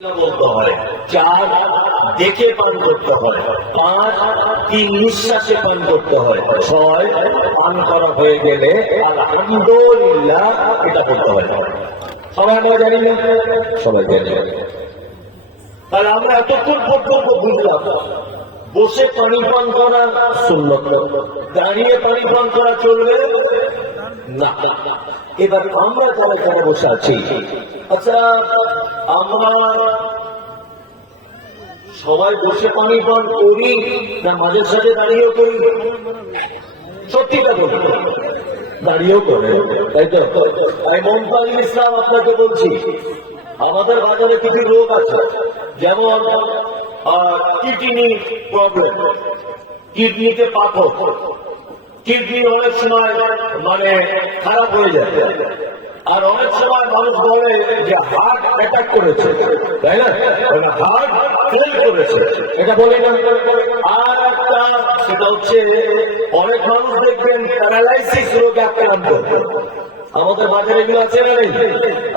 বলতে হয়, 4 দেখে পান করতে হয়, 5 3 নিঃশ্বাসে পান করতে হয়, 6 পান করা হয়ে গেলে আলহামদুলিল্লাহ এটা বলতে হয়। সবাই আমরা জানি না? সবাই জানি। তাহলে আমরা এতক্ষণ পর্যন্ত বুঝলাম বসে পানি পান করা সুন্নত, দাঁড়িয়ে পানি পান করা চলবে না। এবার আমরা যারা এখানে বসে আছি, আচ্ছা আমরা সবাই বসে পানি পান করি না মাঝে সাথে দাঁড়িয়েও করি? সত্যিটা করি, দাঁড়িয়েও করে, তাই তো? তাই মমতাজ ইসলাম আপনাকে বলছি, আমাদের বাজারে কিছু রোগ আছে, যেমন কিডনি প্রবলেম, কিডনিতে পাথর, কিডনি অনেক সময় মানে খারাপ হয়ে যায়, আর অনেক সময় মানুষ বলে যে হার্ট অ্যাটাক করেছে, তাই না? হার্ট ফেল করেছে, এটা বলে না। আর একটা সেটা হচ্ছে অনেক মানুষ দেখবেন প্যারালাইসিস রোগে আক্রান্ত, আমাদের বাজারে এগুলো আছে না? নেই?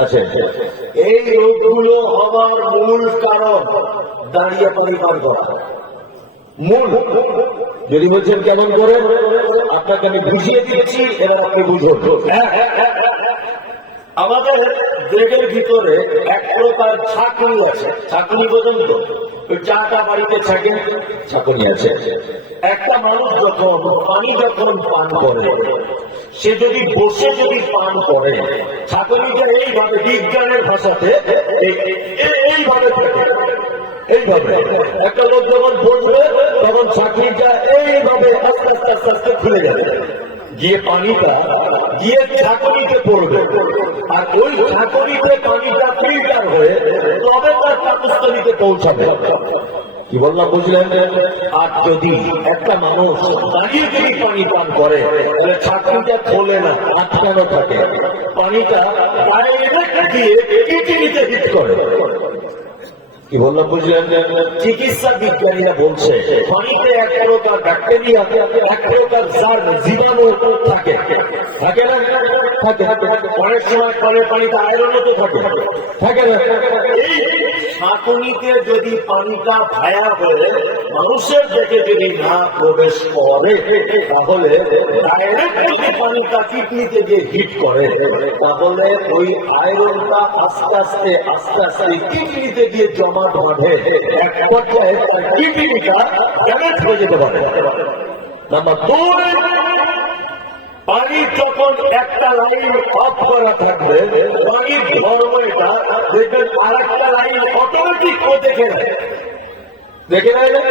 আছে। এই রোগগুলো হওয়ার মূল কারণ দাঁড়িয়ে পানি পান করা। মূল যদি বলছেন কেমন করে, আপনাকে আমি বুঝিয়ে দিয়েছি, এবার আপনি বুঝুন। আমাদের দেহের ভিতরে এক প্রকার ছাঁকনি আছে, ছাঁকনি পর্যন্ত ওই চাটা বাড়িতে ছাঁকে, ছাঁকনি আছে। একটা মানুষ যখন পান করে, সে যদি বসে পান করে, ছাঁকনিটা এইভাবে বিজ্ঞানের ভাষাতে এইভাবে থাকে, এইভাবে। একটা লোক যখন বসবে তখন ছাঁকনিটা এইভাবে আস্তে আস্তে আস্তে আস্তে খুলে যাবে, গিয়ে পানিটা গিয়ে ছাঁকনিতে পড়বে, আর ওই ছাঁকনিতে পানিটা ফিল্টার হয়ে তবে তার পাকস্থলীতে পৌঁছাবে। কি বললাম বুঝলেন? আর যদি একটা মানুষ দাঁড়িয়ে পানি পান করে, তাহলে ছাঁকনিটা খোলে না, আটকানো থাকে, পানিটা ডাইরেক্ট দিয়ে কিডনিতে হিট করে। কি বললাম বুঝলেন? চিকিৎসা বিজ্ঞানীরা বলছে পানিতে এক প্রকার ব্যাকটেরিয়া, এক প্রকার জীবাণু থাকে, থাকে না? থাকে। অনেক সময় কলের পানিতে আয়রনও তো থাকে, থাকে না? এই ছাঁকনিতে যদি পানিটা ভায়া হয়ে মানুষের দেখে যদি না প্রবেশ করে, তাহলে ডাইরেক্ট যদি পানিটা কিডনিতে গিয়ে হিট করে, তাহলে ওই আয়রনটা আস্তে আস্তে আস্তে আস্তে কিডনিতে গিয়ে জমা বাঁধে, এক পর্যায়ে কিডনিটা ড্যামেজ হয়ে যেতে পারে। নাম্বার 2, পানি যখন একটা লাইন অফ করা থাকবে, পানির ধর্ম এটা দেখবেন আর একটা লাইন অটোমেটিক ও দেখে নেয়, দেখে নেয় না?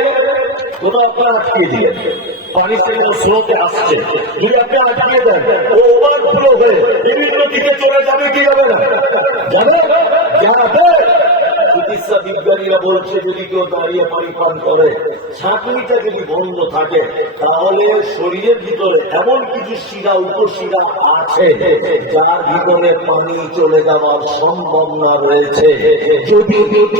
কোথাও আপনার আটকে দিয়ে পানি থেকে স্রোতে আসছে, যদি আপনি আটকিয়ে দেন, ও ওভারফ্লো হয়ে বিভিন্ন দিকে চলে যাবে কি যাবে না? যাবে, যাবে। চিকিৎসা বিজ্ঞানীরা বলছে যদি কেউ দাঁড়িয়ে পানি পান করে, ছাঁকনিটা যদি বন্ধ থাকে, তাহলে শরীরের ভিতরে এমন কিছু শিরা উপশিরা আছে যার ভিতরে পানি চলে যাওয়ার সম্ভাবনা রয়েছে। যদি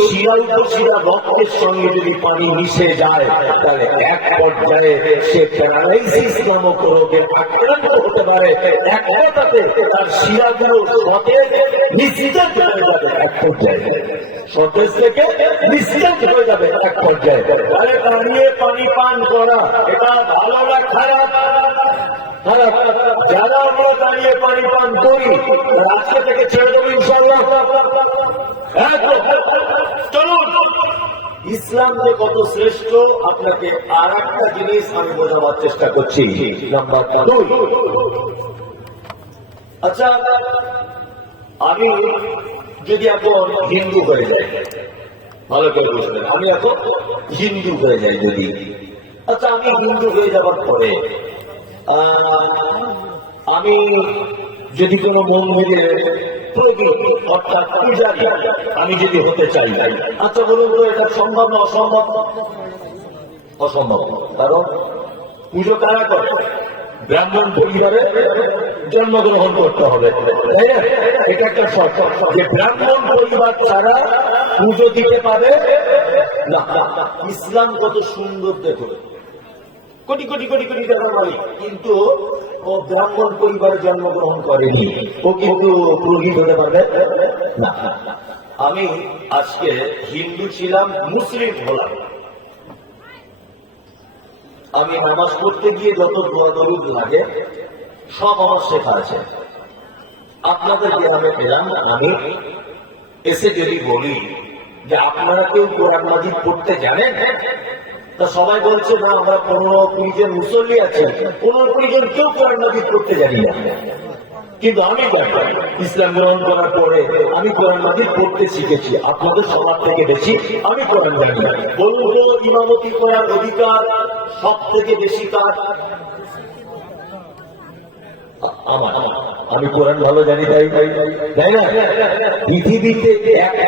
শিরা উপশিরা রক্তের সঙ্গে যদি পানি মিশে যায়, তাহলে এক পর্যায়ে সে প্যারালাইসিস নামক রোগে আক্রান্ত হতে পারে। এক কথাতে তার শিরাগুলো সতেজ নিশ্চিত হয়ে যাবে এক পর্যায়ে, সতেজ থেকে নিশ্চিত হয়ে যাবে এক পর্যায়ে। তাহলে দাঁড়িয়ে পানি পান করা এটা ভালো না খারাপ? খারাপ। যারা আমরা দাঁড়িয়ে পানি পান করি, আজকে থেকে ছেড়ে দেবো ইনশাআল্লাহ। চলুন, ইসলাম যে কত শ্রেষ্ঠ আপনাকে আর একটা জিনিস আমি বোঝাবার চেষ্টা করছি। নাম্বার 2, আচ্ছা আমি যদি এখন হিন্দু হয়ে যাই, ভালো করে বুঝলেন, আমি এখন হিন্দু হয়ে যাই যদি, আচ্ছা আমি হিন্দু হয়ে যাবার পরে আমি যদি কোনো মন্দিরে পুরোহিত অর্থাৎ পূজারী আমি যদি হতে চাই, আচ্ছা বলুন তো এটা সম্ভব না অসম্ভব? অসম্ভব। কারণ পুজো কারা করে? ব্রাহ্মণ পরিবারে জন্মগ্রহণ করতে হবে, তাই না? এটা একটা শর্ত যে ব্রাহ্মণ পরিবার ছাড়া পুজো দিতে পারে না। ইসলাম কত সুন্দর দেখুন, কোটি কোটি কোটি কোটি টাকার মালিক, কিন্তু ও ব্রাহ্মণ পরিবারে জন্মগ্রহণ করেনি, ও কিন্তু পুরোহিত হতে পারবে না। আমি আজকে হিন্দু ছিলাম, মুসলিম হলাম। আমি নামাজ পড়তে গিয়ে যত দোয়া দরুদ লাগে সব আমার শেখা আছে। আপনাদের গ্রামে পেলাম, আমি এসে যদি বলি যে আপনারা কেউ কোরআন মাজিদ পড়তে জানেন, তা সবাই বলছে না, আমরা 15-20 জন মুসল্লি আছে, 15-20 জন কেউ কোরআন মাজিদ পড়তে জানি না। কিন্তু আমি জানি, ইসলাম গ্রহণ করার পরে আমি কোরআন মাজিদ পড়তে শিখেছি। আপনাদের সবার থেকে বেশি আমি কোরআন জানি। বলুন তো, ইমামতি করার অধিকার সব থেকে বেশি কার? আমার। আমি কোরআন ভালো জানি, তাই না? পৃথিবীতে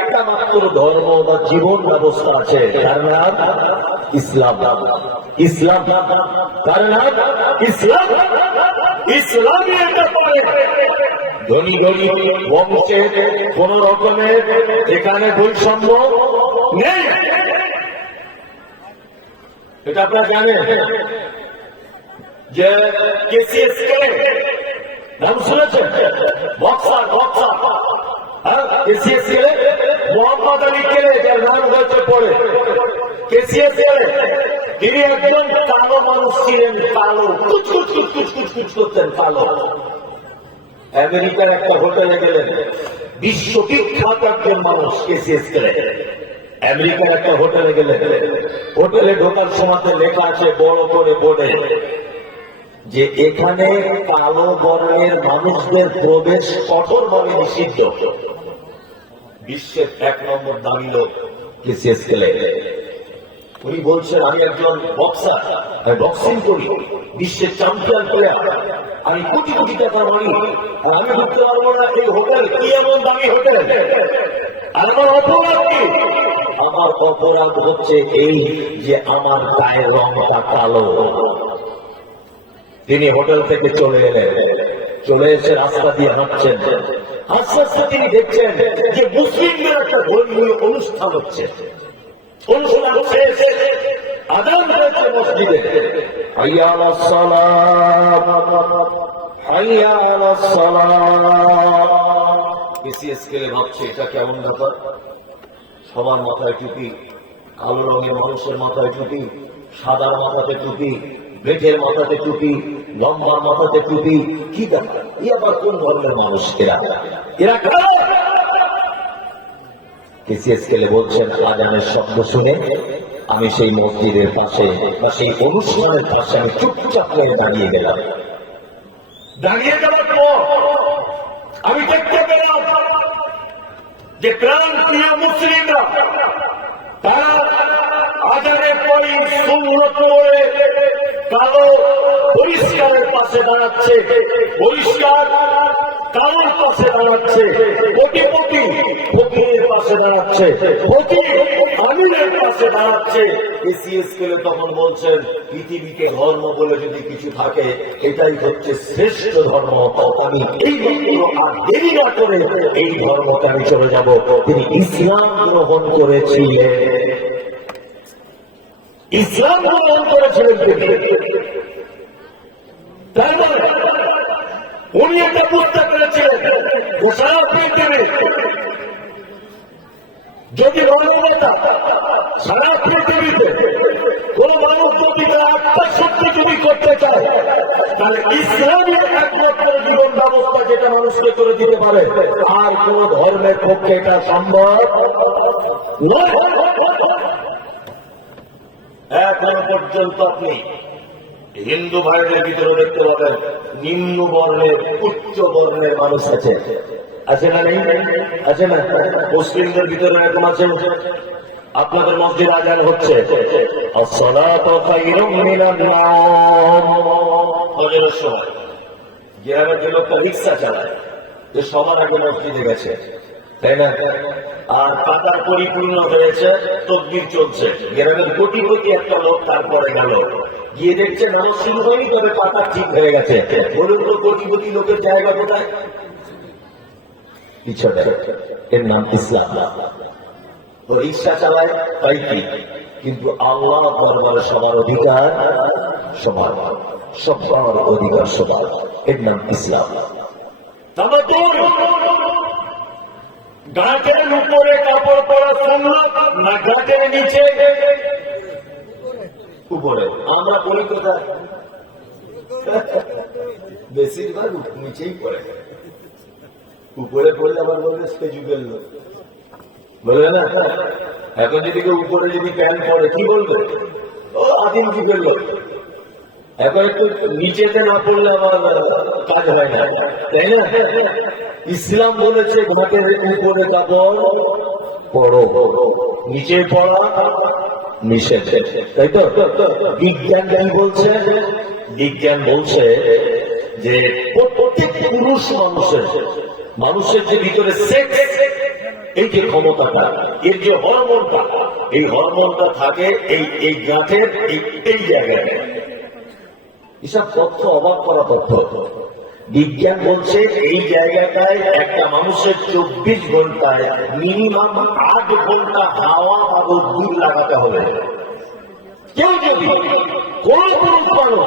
একটা মাত্র ধর্ম বা জীবন ব্যবস্থা আছে, তার নাম ইসলাম। ইসলাম তার নাম ইসলাম। ইসলামই এটা পড়ে ধনী গরিব বংশে কোন রকমের এখানে বৈষম্য নেই। এটা আপনারা জানেন যে কেসিএস কে নাম শুনেছেন? বক্সার কেসিএস কে মোহাম্মদ আলী কে, যার নাম হয়েছে পড়ে কেসিএস কে। তিনি একজন কালো মানুষ ছিলেন, কালো, কুচকুচ করতেন, কালো। আমেরিকার একটা হোটেলে গেলেন, বিশ্ববিখ্যাত একজন মানুষ কেসিএস কে। আমেরিকার একটা হোটেলে গেলেন, হোটেলে ঢোকার সময় লেখা আছে বড় করে বোর্ডে যে এখানে কালো বর্ণের মানুষদের প্রবেশ কঠোরভাবে নিষিদ্ধ। বিশ্বের 1 নম্বর দামি লোক কেসিএস কে। উনি বলছেন, আমি একজন বক্সার, আমি বক্সিং করি, বিশ্বের চ্যাম্পিয়ন প্লেয়ার, আমি কোটি কোটি টাকা মারি, আর আমি ঢুকতে পারবো না এই হোটেল? কি এমন দামি হোটেল? আর আমার অপরাধ কি? আমার অপরাধ হচ্ছে এই যে আমার গায়ের রংটা কালো। তিনি হোটেল থেকে চলে এলেন, চলে এসে রাস্তা দিয়ে হাঁটছেন। আস্তে আস্তে তিনি দেখছেন যে মুসলিমদের একটা ধর্মীয় অনুষ্ঠান হচ্ছে। অনুষ্ঠান শেষে আযান হয়েছে মসজিদে, হাইয়া আলাস সালাত, হাইয়া আলাস সালাত। কেসিএস কে ভাবছে এটা কেমন ব্যাপার? সবার মাথায় টুপি, কালো রঙের মানুষের মাথায় টুপি, সাদার মাথাতে টুপি, বেঠের মাথাতে টুপি, লম্বার মাথাতে টুপি, কি ব্যাপার? এই আবার কোন ধর্মের মানুষ এরা? কেসিএস কে বলছেন, আজানের শব্দ শুনে আমি সেই মসজিদের পাশে বা সেই অনুষ্ঠানের পাশে আমি চুপচাপ হয়ে দাঁড়িয়ে গেলাম। দাঁড়িয়ে যাওয়ার পর আমি দেখতে পেলাম যে প্রাণ প্রিয় মুসলিমরা তারা আজানের পরই সুন্নত পড়ে কালো পরিষ্কারের পাশে দাঁড়াচ্ছে, পরিষ্কার কালোর পাশে দাঁড়াচ্ছে, কোটিপতি ফকিরের পাশে দাঁড়াচ্ছে, ফকির আমিরের পাশে দাঁড়াচ্ছে। কেসিএস কে তখন বলছেন, পৃথিবীতে ধর্ম বলে যদি কিছু থাকে এটাই হচ্ছে শ্রেষ্ঠ ধর্ম। আমি এই আর দেরি না করে এই ধর্মকে আমি চলে যাব। তিনি ইসলাম গ্রহণ করেছিলেন। ইসলাম গ্রহণ করেছিলেন তিনি। তাই বলে উনি এটা বুঝতে পেরেছিলেন সারা পৃথিবী যদি মানবতা সারা পৃথিবীতে কোন মানুষ যদি আত্মশক্তি যদি করতে চায়, তাহলে ইসলামী একমাত্র জীবন ব্যবস্থা যেটা মানুষকে করে দিতে পারে। আর কোন ধর্মের পক্ষে এটা সম্ভব নয়। এখন পর্যন্ত আপনি হিন্দু ভাইদের ভিতরে দেখতে পাবেন নিম্ন বর্ণের উচ্চ বর্ণের মানুষ আছে, আছে না? নেই? আছে না? মুসলিমদের ভিতরে এরকম আছে। আপনাদের মসজিদ আজান হচ্ছে, আসসালাতু খায়রুম মিনান নাওম, ফজরের সময় গ্রামের যে লোকটা রিক্সা চালায়, যে সবার আগে মসজিদে গেছে, তাই না? আর পাতার পরিপূর্ণ হয়েছে, তকবীর চলছে, গ্রামের কোটিপতি একটা লোক তারপরে গেল, গিয়ে দেখছে নামাজ শুরু হয়নি, তবে পাতা ঠিক হয়ে গেছে। বলুন তো কোটিপতি লোকের জায়গা কোথায়? পিছনে। এর নাম ইসলাম। তো রিক্সা চালায় তাই কি, কিন্তু আল্লাহ দরবারে সবার অধিকার সমান, সবার অধিকার সমান। এর নাম ইসলাম। গাঁটের উপরে কাপড় পরা সুন্নাত না গাঁটের নিচে? উপরে। আমরা বলি কোথায়? বেশিরভাগ নিচেই পড়ে। উপরে পড়লে আবার বলবে সে যুগের লোক, বলবে না? এখন যদি কেউ উপরে যদি প্যান্ট পরে কি বলবে? ও আদিম যুগের লোক। এখন একটু নিচেতে না পড়লে আমার কাজ হয় না, তাই না? ইসলাম বলেছে ঘাটের উপরে কাপড় পরো, নিচে পড়া নিষেধ, তাই তো? বিজ্ঞান কি বলছে? বিজ্ঞান বলছে যে প্রত্যেক পুরুষ মানুষের যে ভিতরে সেক্স, এই যে ক্ষমতাটা, এর যে হরমোনটা, এই হরমোনটা থাকে এই গাঁটের এই জায়গায়। এসব তথ্য অবাক করা তথ্য। বিজ্ঞান বলছে এই জায়গাটায় একটা মানুষের 24 ঘন্টায় মিনিমাম 8 ঘন্টা হাওয়া বা রোদ্দুর লাগাতে হবে। কেউ যদি কোন পুরুষ মানুষ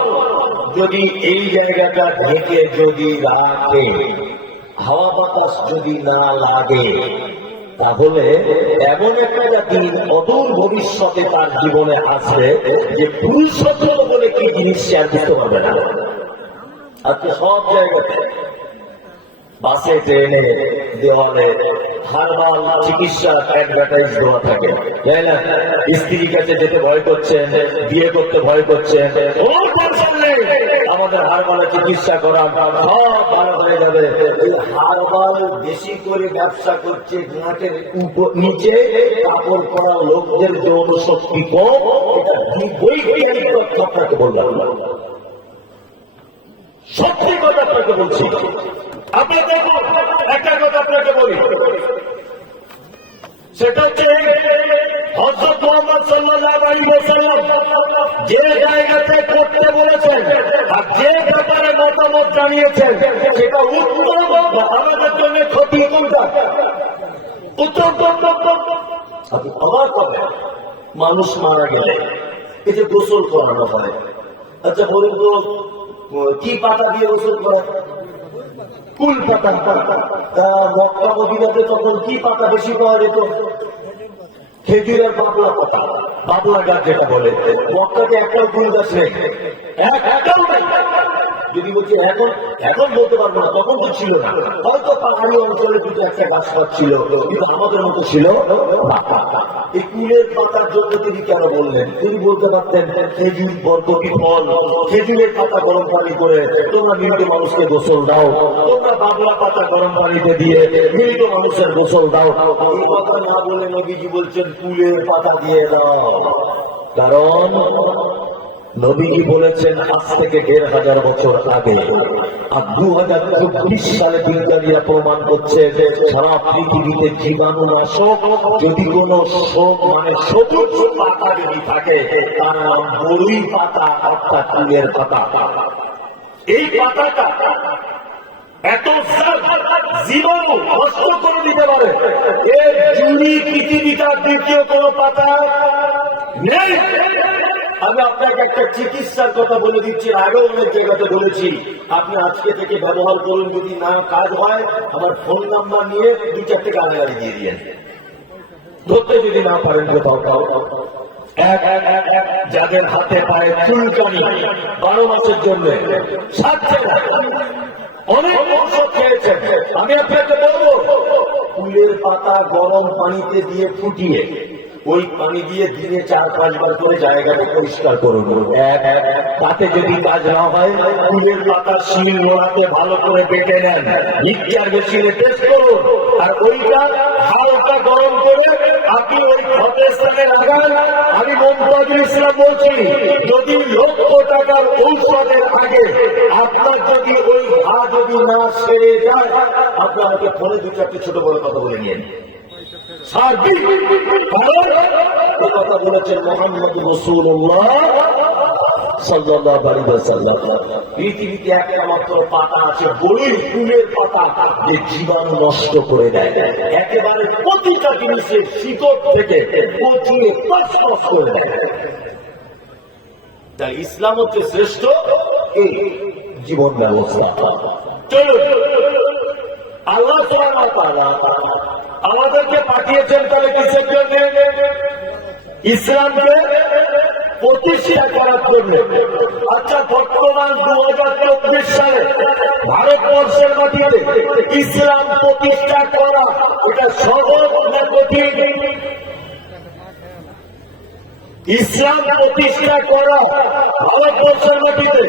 যদি এই জায়গাটা ঢেকে যদি রাখে, হাওয়া বাতাস যদি না লাগে, তাহলে এমন একটা দিন অদূর ভবিষ্যতে তার জীবনে আসবে যে পুরুষত্ব বলে কি জিনিস সে আর বুঝতে পারবে না। আজকে সব জায়গাতে বাসে, ট্রেনে, দেওয়ালে হারবাল চিকিৎসার অ্যাডভার্টাইজ দেওয়া থাকে, তাই না? স্ত্রীর কাছে যেতে ভয় করছেন, বিয়ে করতে ভয় করছেন, আমাদের হারবালের চিকিৎসা করা সব ভালো হয়ে যাবে। হারবাল বেশি করে ব্যবসা করছে ঘাটের নিচে কাপড় পরা লোকদের যৌন শক্তি কম। এটা বৈজ্ঞানিক তথ্য আপনাকে বললাম, সত্যি কথা আপনাকে বলছি। আপনি দেখুন, একটা কথা আপনাকে বলি, সেটা হচ্ছে হযরত মুহাম্মদ সাল্লাল্লাহু আলাইহি ওয়াসাল্লাম যে জায়গাতে করতে বলেছেন আর যে ব্যাপারে মতামত জানিয়েছেন, সেটা উত্তম বা আমাদের জন্য ক্ষতি কোনটা? উত্তম। আমার কথা, মানুষ মারা গেলে এই যে গোসল করানো হয়, আচ্ছা বলুন তো কি পাতা দিয়ে গোসল করা? কুল পাতা। মক্কা মদিনাতে তখন কি পাতা বেশি পাওয়া যেত? খেজুরের বাবলা পাতা, বাবলা গাছ যেটা বলে। মক্কাতে একটাও ফুল গাছ নেই, একটাও নেই। যদি বলছি এখন বলতে পারবো না, তখন তো ছিল না। হয়তো পাহাড়ি অঞ্চলে দুটো একটা গাছ ছিল, কিন্তু আমাদের মতো ছিল না। এই কুলের পাতার জন্য তিনি কেন বললেন? তিনি বলতে পারতেন খেজুর বরকতি ফল, খেজুরের পাতা গরম পানি করে তোমরা মৃত মানুষকে গোসল দাও, তোমরা বাবলা পাতা গরম পানিতে দিয়ে মৃত মানুষের গোসল দাও। এই কথা না বলে নবীজি বলছেন কুলের পাতা দিয়ে দাও। কারণ নবীজি বলেছেন আজ থেকে 1500 বছর আগে, আর 2024 সালে বিজ্ঞানীরা প্রমাণ করছে সারা পৃথিবীতে জীবাণুনাশক যদি কোন সবুজ পাতা যদি থাকে, তার নাম বড়ই পাতা, অর্থাৎ কুলের পাতা। এই পাতাটা এত জীবাণু নষ্ট করে দিতে পারে, এর জুড়ি পৃথিবীটার দ্বিতীয় কোন পাতা নেই। আমি আপনাকে একটা চিকিৎসার কথা বলে দিচ্ছি, আগেও অনেক জায়গাতে বলেছি। আপনি আজকে থেকে ব্যবহার করুন, যদি না কাজ হয় আমার ফোন নাম্বার নিয়ে 2-4 গাড়ি দিয়ে দিয়েন। ধরতে যদি না পারেন কোথাও, যাদের হাতে পায়ে চুলকানি 12 মাসের জন্য অনেক ঔষধ খেয়েছেন, আমি আপনাকে বলবো ফুলের পাতা গরম পানিতে দিয়ে ফুটিয়ে ওই পানি দিয়ে দিনে 4-5 বার করে জায়গাটা পরিষ্কার করুন। তাতে যদি কাজ না হয়, ফুলের পাতা শিল নোড়াতে ভালো করে বেটে নেন, মিক্সচার মেশিনে টেস্ট করুন, আর ওইটা হালকা গরম করে আপনি ওই ক্ষতের স্থানে লাগান। আমি মমতাজুল ইসলাম বলছি, যদি 1,00,000 টাকার ঔষধের আগে আপনার যদি ওই ঘা যদি না সেরে যায়, আপনি আমাকে ফোনে 2-4 ছোট বড় কথা বলে নিন। কথা বলেছেন মুহাম্মদ রাসূলুল্লাহ সাল্লাল্লাহু আলাইহি ওয়াসাল্লাম। পৃথিবীতে একটা মাত্র পাতা আছে, বড়ই ফুলের পাতা, যে জীবাণু নষ্ট করে দেয়, একেবারে প্রতিটা জিনিসের শিকড় থেকে পচিয়ে তছনছ করে দেয়। তাই ইসলাম হচ্ছে শ্রেষ্ঠ এই জীবন ব্যবস্থা। চলুন আল্লাহ সুবহানাহু ওয়া তাআলা আমাদেরকে পাঠিয়েছেন তাহলে কিসের জন্য? ইসলামকে প্রতিষ্ঠা করার জন্য। আচ্ছা, বর্তমান 2024 সালে ভারতবর্ষের মাটিতে ইসলাম প্রতিষ্ঠা করা এটা সহজ না কঠিন? ইসলাম প্রতিষ্ঠা করা ভারতবর্ষের মাটিতে